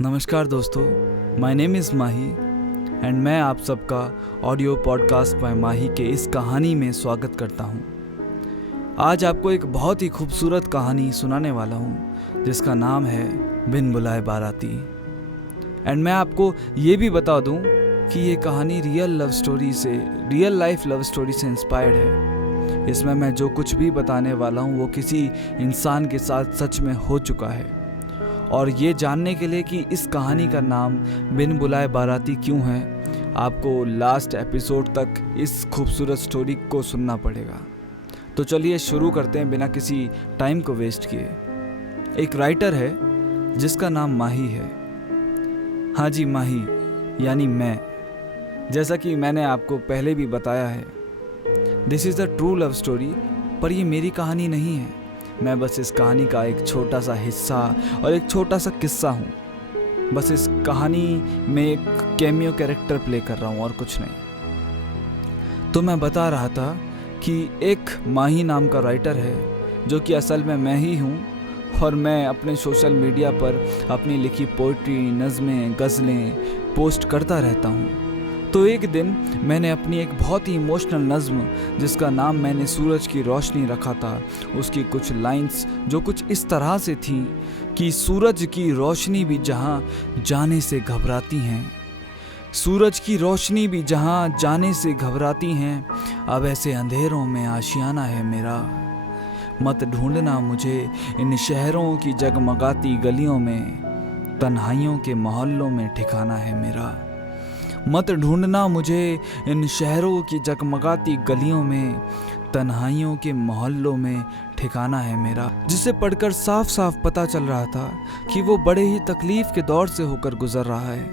नमस्कार दोस्तों, my name is Mahi and मैं आप सबका ऑडियो पॉडकास्ट बाय माही के इस कहानी में स्वागत करता हूं। आज आपको एक बहुत ही खूबसूरत कहानी सुनाने वाला हूं जिसका नाम है बिन बुलाए बाराती। एंड मैं आपको ये भी बता दूं कि ये कहानी रियल लाइफ लव स्टोरी से इंस्पायर्ड है। इसमें मैं जो कुछ भी बताने वाला हूं वो किसी इंसान के साथ सच में हो चुका है। और ये जानने के लिए कि इस कहानी का नाम बिन बुलाए बाराती क्यों है, आपको लास्ट एपिसोड तक इस खूबसूरत स्टोरी को सुनना पड़ेगा। तो चलिए शुरू करते हैं बिना किसी टाइम को वेस्ट किए। एक राइटर है जिसका नाम माही है। हाँ जी, माही यानी मैं। जैसा कि मैंने आपको पहले भी बताया है, this is the true love story, पर ये मेरी कहानी नहीं है। मैं बस इस कहानी का एक छोटा सा हिस्सा और एक छोटा सा किस्सा हूँ। बस इस कहानी में एक कैमियो कैरेक्टर प्ले कर रहा हूँ और कुछ नहीं। तो मैं बता रहा था कि एक माही नाम का राइटर है जो कि असल में मैं ही हूँ, और मैं अपने सोशल मीडिया पर अपनी लिखी पोइट्री, नज़में, गज़लें पोस्ट करता रहता हूँ। तो एक दिन मैंने अपनी एक बहुत ही इमोशनल नज़्म जिसका नाम मैंने सूरज की रोशनी रखा था, उसकी कुछ लाइंस जो कुछ इस तरह से थी कि सूरज की रोशनी भी जहाँ जाने से घबराती हैं, सूरज की रोशनी भी जहाँ जाने से घबराती हैं, अब ऐसे अंधेरों में आशियाना है मेरा। मत ढूंढना मुझे इन शहरों की जगमगाती गलियों में, तन्हाइयों के मोहल्लों में ठिकाना है मेरा। मत ढूंढना मुझे इन शहरों की जगमगाती गलियों में, तन्हाइयों के मोहल्लों में ठिकाना है मेरा। जिसे पढ़कर साफ साफ पता चल रहा था कि वो बड़े ही तकलीफ के दौर से होकर गुजर रहा है।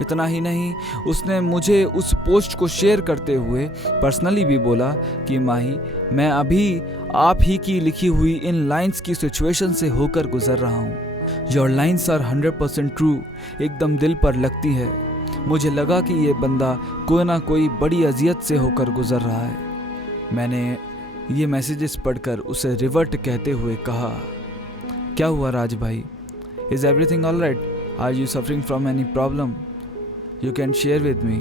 इतना ही नहीं, उसने मुझे उस पोस्ट को शेयर करते हुए पर्सनली भी बोला कि माही, मैं अभी आप ही की लिखी हुई इन लाइंस की सिचुएशन से होकर गुजर रहा हूँ। योर लाइंस आर 100% ट्रू, एकदम दिल पर लगती है। मुझे लगा कि ये बंदा कोई ना कोई बड़ी अजियत से होकर गुजर रहा है। मैंने ये मैसेजेस पढ़कर उसे रिवर्ट कहते हुए कहा, क्या हुआ राज भाई, is everything all right? Are you suffering from any problem? You can share with me.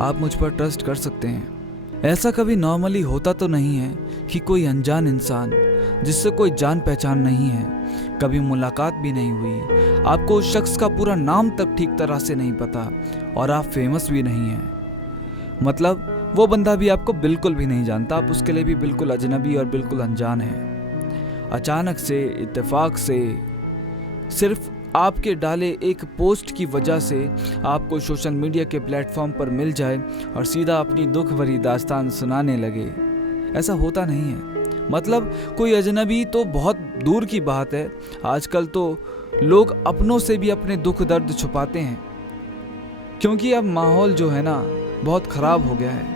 आप मुझ पर ट्रस्ट कर सकते हैं। ऐसा कभी नॉर्मली होता तो नहीं है कि कोई अनजान इंसान जिससे कोई जान पहचान नहीं है, कभी मुलाकात भी नहीं हुई, आपको उस शख्स का पूरा नाम तक ठीक तरह से नहीं पता और आप फेमस भी नहीं हैं, मतलब वो बंदा भी आपको बिल्कुल भी नहीं जानता, आप उसके लिए भी बिल्कुल अजनबी और बिल्कुल अनजान हैं। अचानक से, इत्तेफाक से, सिर्फ आपके डाले एक पोस्ट की वजह से आपको सोशल मीडिया के प्लेटफॉर्म पर मिल जाए और सीधा अपनी दुख भरी दास्तान सुनाने लगे, ऐसा होता नहीं है। मतलब कोई अजनबी तो बहुत दूर की बात है, आजकल तो लोग अपनों से भी अपने दुख दर्द छुपाते हैं, क्योंकि अब माहौल जो है ना बहुत ख़राब हो गया है।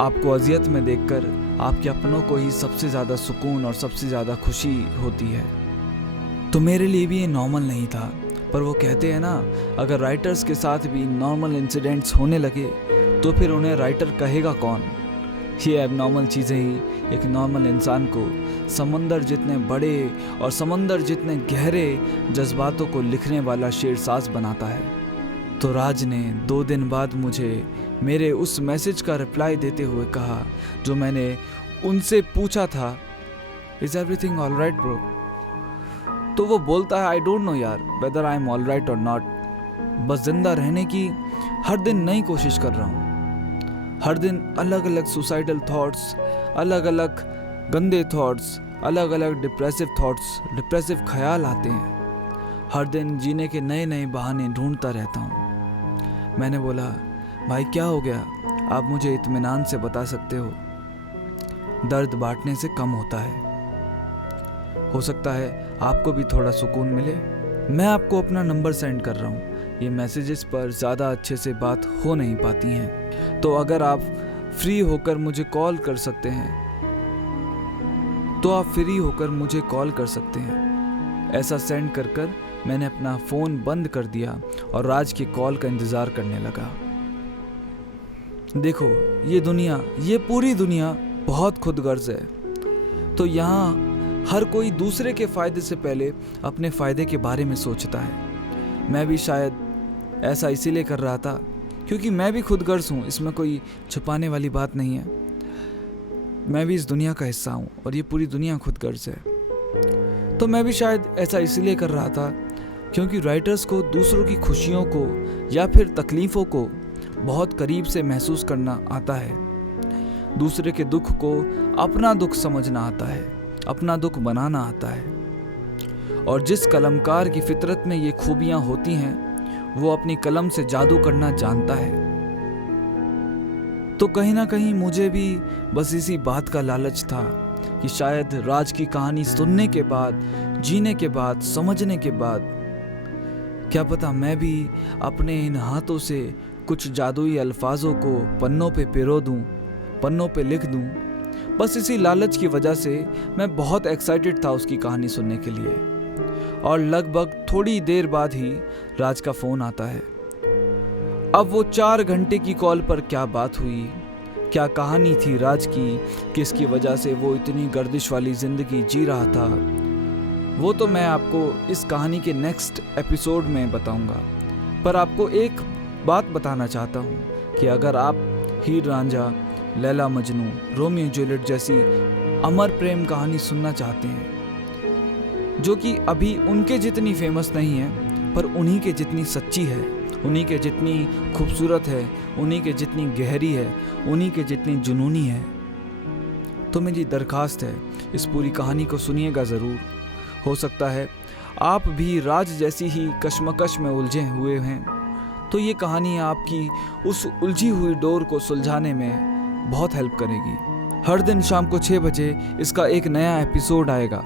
आपको अजियत में देखकर आपके अपनों को ही सबसे ज़्यादा सुकून और सबसे ज़्यादा खुशी होती है। तो मेरे लिए भी ये नॉर्मल नहीं था, पर वो कहते हैं ना, अगर राइटर्स के साथ भी नॉर्मल इंसिडेंट्स होने लगे तो फिर उन्हें राइटर कहेगा कौन। ये एबनॉर्मल चीज़ें ही एक नॉर्मल इंसान को समंदर जितने बड़े और समंदर जितने गहरे जज्बातों को लिखने वाला शेरसाज बनाता है। तो राज ने 2 दिन बाद मुझे मेरे उस मैसेज का रिप्लाई देते हुए कहा जो मैंने उनसे पूछा था, is everything all right bro? तो वो बोलता है, आई डोंट नो यार whether I am all right और नॉट, बस जिंदा रहने की हर दिन नई कोशिश कर रहा हूँ। हर दिन अलग अलग सुसाइडल थॉट्स, अलग अलग गंदे थॉट्स, अलग अलग डिप्रेसिव ख्याल आते हैं। हर दिन जीने के नए नए बहाने ढूंढता रहता हूँ। मैंने बोला, भाई क्या हो गया, आप मुझे इत्मीनान से बता सकते हो? दर्द बांटने से कम होता है, हो सकता है आपको भी थोड़ा सुकून मिले। मैं आपको अपना नंबर सेंड कर रहा हूँ, ये मैसेजेस पर ज़्यादा अच्छे से बात हो नहीं पाती हैं, तो अगर आप फ्री होकर मुझे कॉल कर सकते हैं ऐसा सेंड कर मैंने अपना फ़ोन बंद कर दिया और राज की कॉल का इंतज़ार करने लगा। देखो, ये पूरी दुनिया बहुत खुदगर्ज है, तो यहाँ हर कोई दूसरे के फ़ायदे से पहले अपने फ़ायदे के बारे में सोचता है। मैं भी शायद ऐसा इसीलिए कर रहा था क्योंकि मैं भी खुदगर्ज हूँ, इसमें कोई छुपाने वाली बात नहीं है। मैं भी इस दुनिया का हिस्सा हूँ और ये पूरी दुनिया खुदगर्ज है। तो मैं भी शायद ऐसा इसीलिए कर रहा था क्योंकि राइटर्स को दूसरों की खुशियों को या फिर तकलीफ़ों को बहुत करीब से महसूस करना आता है। दूसरे के दुख को अपना दुख समझना आता है, अपना दुख बनाना आता है। और जिस कलमकार की फितरत में ये खूबियां होती हैं, वो अपनी कलम से जादू करना जानता है। तो कहीं ना कहीं मुझे भी बस इसी बात का लालच था कि शायद राज की कहानी सुनने के बाद, जीने के बाद, समझने के बाद, क्या पता मैं भी अपने इन हाथों से कुछ जादुई अल्फाजों को पन्नों पे पिरो दूं, पन्नों पे लिख दूं। बस इसी लालच की वजह से मैं बहुत एक्साइटेड था उसकी कहानी सुनने के लिए। और लगभग थोड़ी देर बाद ही राज का फ़ोन आता है। अब वो 4 घंटे की कॉल पर क्या बात हुई, क्या कहानी थी राज की, किसकी वजह से वो इतनी गर्दिश वाली ज़िंदगी जी रहा था, वो तो मैं आपको इस कहानी के नेक्स्ट एपिसोड में बताऊंगा। पर आपको एक बात बताना चाहता हूँ कि अगर आप हीर रांझा, लैला मजनू, रोमियो जूलियट जैसी अमर प्रेम कहानी सुनना चाहते हैं, जो कि अभी उनके जितनी फेमस नहीं है पर उन्हीं के जितनी सच्ची है, उन्हीं के जितनी खूबसूरत है, उन्हीं के जितनी गहरी है, उन्हीं के जितनी जुनूनी है, तो मेरी दरखास्त है इस पूरी कहानी को सुनिएगा ज़रूर। हो सकता है आप भी राज जैसी ही कश्मकश में उलझे हुए हैं, तो ये कहानी आपकी उस उलझी हुई डोर को सुलझाने में बहुत हेल्प करेगी। हर दिन शाम को 6 बजे इसका एक नया एपिसोड आएगा।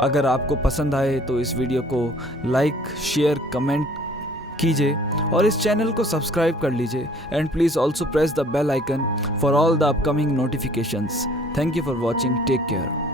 अगर आपको पसंद आए तो इस वीडियो को लाइक, शेयर, कमेंट कीजिए और इस चैनल को सब्सक्राइब कर लीजिए। And please also press the bell icon for all the upcoming notifications. Thank you for watching. Take care.